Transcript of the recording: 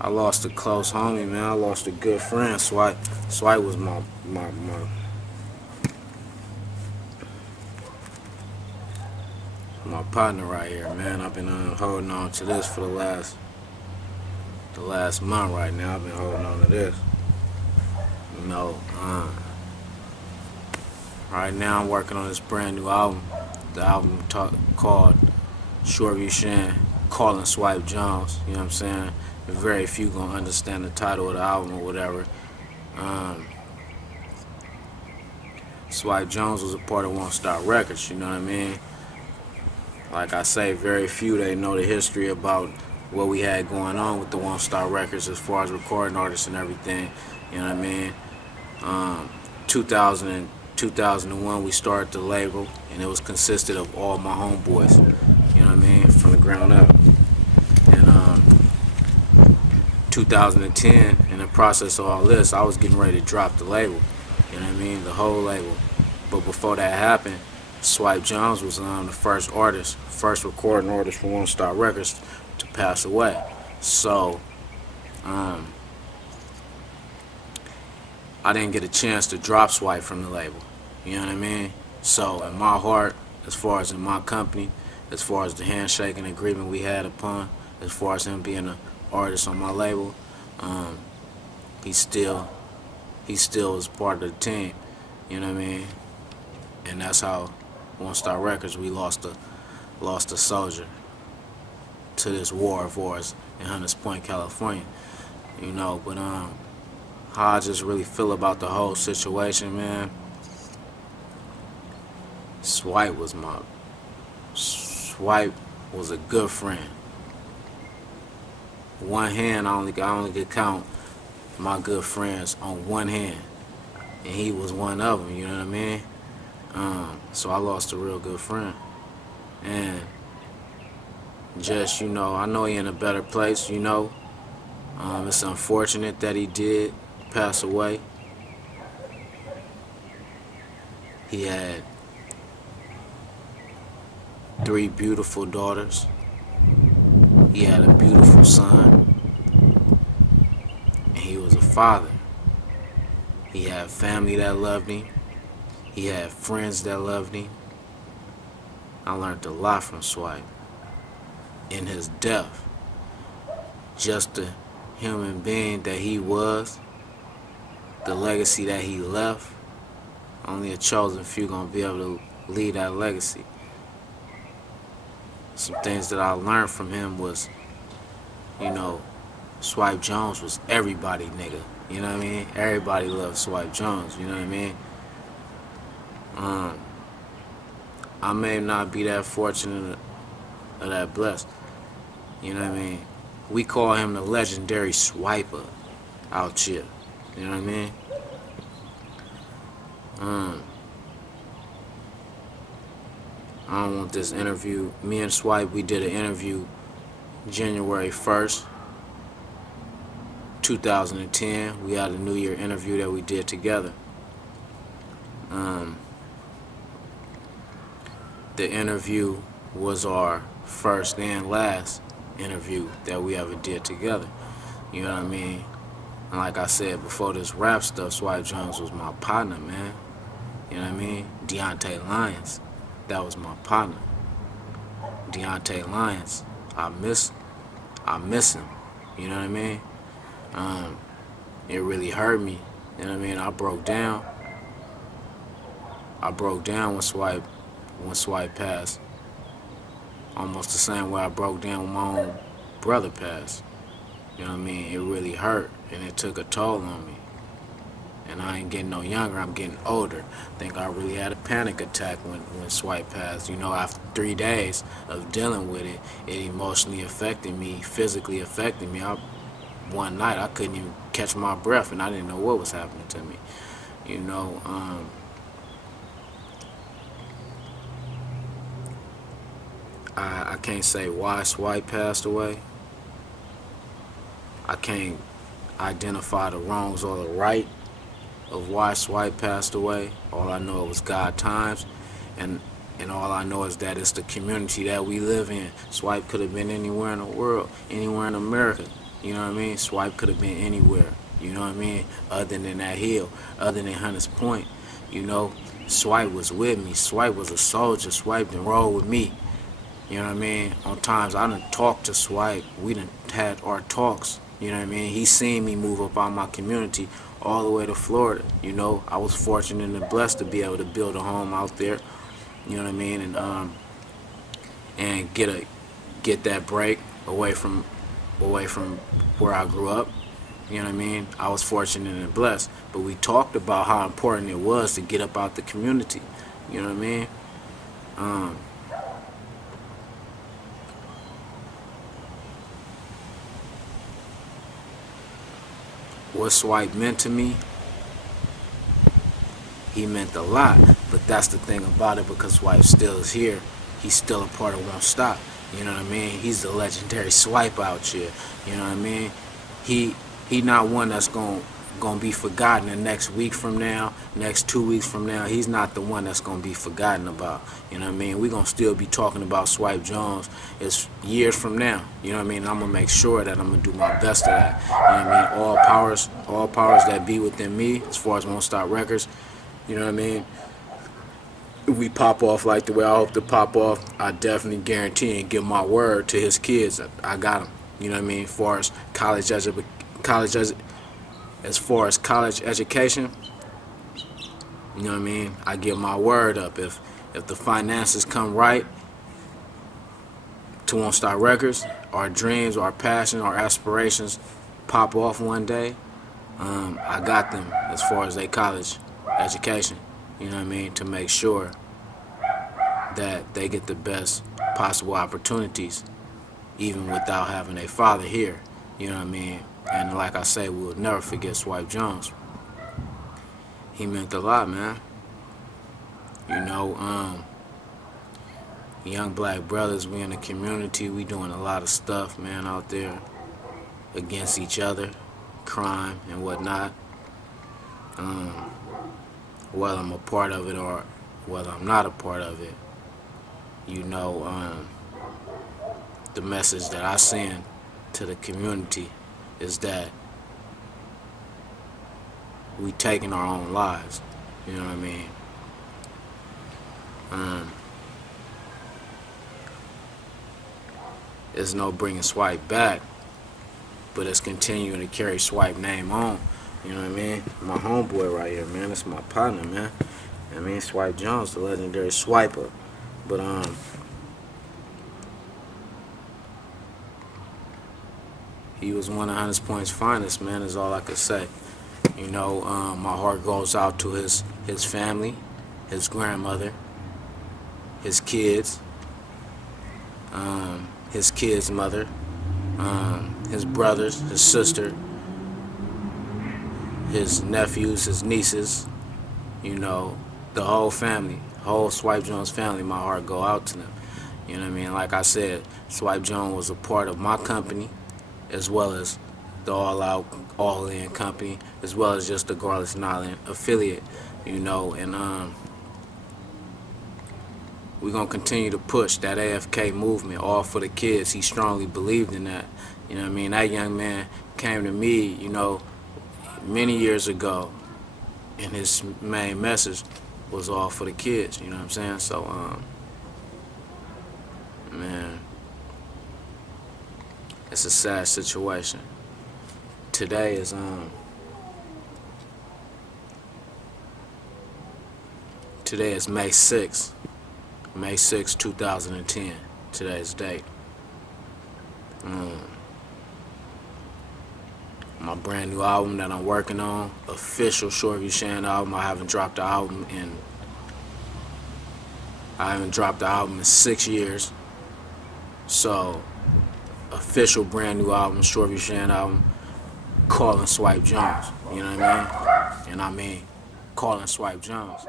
I lost a close homie, man. I lost a good friend. Swipe was my partner right here, man. I've been holding on to this for the last month right now. I've been holding on to this. You know, right now I'm working on this brand new album. The album called Shoreview Shan, calling Swipe Jones. You know what I'm saying? Very few gonna understand the title of the album or whatever. Um, Swipe Jones was a part of Won't Stop Records. You know what I mean? Like I say, very few they know the history about what we had going on with the Won't Stop Records as far as recording artists and everything. You know what I mean? 2000 and 2001 we started the label, and it was consisted of all my homeboys. You know what I mean? From the ground up. And 2010, in the process of all this, I was getting ready to drop the label. You know what I mean? The whole label. But before that happened, Swipe Jones was the first recording artist for Won't Stop Records to pass away. So, I didn't get a chance to drop Swipe from the label. You know what I mean? So, in my heart, as far as in my company, as far as the handshake and agreement we had upon, as far as him being an artist on my label, he still is part of the team. You know what I mean? And that's how Won't Stop Records, we lost a soldier to this war of ours in Hunters Point, California. You know, but how I just really feel about the whole situation, man. Swipe was a good friend. One hand, I only could count my good friends on one hand, and he was one of them. You know what I mean? So I lost a real good friend, and just, you know, I know he in a better place. You know, it's unfortunate that he did pass away. He had 3 beautiful daughters. He had a beautiful son, and he was a father. He had family that loved him. He had friends that loved him. I learned a lot from Swipe. In his death, just the human being that he was, the legacy that he left, only a chosen few gonna be able to lead that legacy. Some things that I learned from him was, you know, Swipe Jones was everybody nigga. You know what I mean? Everybody loved Swipe Jones. You know what I mean? I may not be that fortunate or that blessed. You know what I mean? We call him the legendary swiper out here. You know what I mean? I don't want this interview. Me and Swipe, we did an interview January 1st, 2010. We had a New Year interview that we did together. The interview was our first and last interview that we ever did together. You know what I mean? And like I said before, this rap stuff, Swipe Jones was my partner, man. You know what I mean? Deontay Lyons, that was my partner. Deontay Lyons, I miss him. You know what I mean? It really hurt me. You know what I mean? I broke down when Swipe passed. Almost the same way I broke down when my own brother passed. You know what I mean? It really hurt, and it took a toll on me. And I ain't getting no younger, I'm getting older. I think I really had a panic attack when Swipe passed. You know, after 3 days of dealing with it, it emotionally affected me, physically affected me. One night I couldn't even catch my breath, and I didn't know what was happening to me. You know, I can't say why Swipe passed away. I can't identify the wrongs or the right of why Swipe passed away. All I know it was God times, and all I know is that it's the community that we live in. Swipe could have been anywhere in the world, anywhere in America. You know what I mean? Swipe could have been anywhere. You know what I mean? Other than that hill, other than Hunters Point. You know, Swipe was with me. Swipe was a soldier. Swipe done roll with me. You know what I mean? On times I done talked to Swipe. We done had our talks. You know what I mean? He seen me move up out my community all the way to Florida. You know, I was fortunate and blessed to be able to build a home out there. You know what I mean? And get that break away from where I grew up. You know what I mean? I was fortunate and blessed. But we talked about how important it was to get up out the community. You know what I mean? What Swipe meant to me, he meant a lot. But that's the thing about it, because Swipe still is here. He's still a part of Won't Stop. You know what I mean? He's the legendary Swipe out here. You know what I mean? He not one that's gonna be forgotten the next week from now, next 2 weeks from now. He's not the one that's gonna be forgotten about. You know what I mean? We're gonna still be talking about Swipe Jones. It's years from now. You know what I mean? I'm gonna make sure that I'm gonna do my best of that. You know what I mean? All powers that be within me, as far as Won't Stop Records. You know what I mean? If we pop off like the way I hope to pop off, I definitely guarantee and give my word to his kids. I got them. You know what I mean? As far as college education, you know what I mean? I give my word up. If the finances come right to Won't Stop Records, our dreams, our passion, our aspirations pop off one day, I got them as far as their college education. You know what I mean? To make sure that they get the best possible opportunities, even without having a father here. You know what I mean? And like I say, we'll never forget Swipe Jones. He meant a lot, man. You know, young black brothers, we in the community, we doing a lot of stuff, man, out there against each other, crime and whatnot. Whether I'm a part of it or whether I'm not a part of it, you know, the message that I send to the community is that we taking our own lives. You know what I mean? There's no bringing Swipe back, but it's continuing to carry Swipe name on. You know what I mean? My homeboy right here, man. That's my partner, man. I mean, Swipe Jones, the legendary swiper. But he was one of Hunters Point's finest, man, is all I could say. You know, my heart goes out to his family, his grandmother, his kids, his kids' mother, his brothers, his sister, his nephews, his nieces, you know, the whole family, whole Swipe Jones family. My heart go out to them. You know what I mean? Like I said, Swipe Jones was a part of my company, as well as the All Out, All In company, as well as just the Garlic Island affiliate. You know, and we're gonna continue to push that A.K.A. movement, all for the kids. He strongly believed in that. You know what I mean? That young man came to me, you know, many years ago, and his main message was all for the kids. You know what I'm saying? So, man, it's a sad situation. Today is May 6th. May 6, 2010. Today's date. My brand new album that I'm working on, official Shoreview Shan album. I haven't dropped the album in 6 years. So, official brand new album, Shoreview Shan album, calling Swipe Jones. You know what I mean? And I mean, calling Swipe Jones.